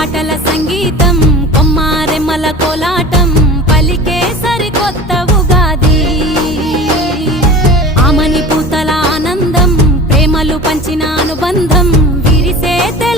పాటల సంగీతం కొమ్మారెమ్మల కోలాటం పలికే సరికొత్త ఉగాది ఆమని పూతల ఆనందం ప్రేమలు పంచిన అనుబంధం విరిసే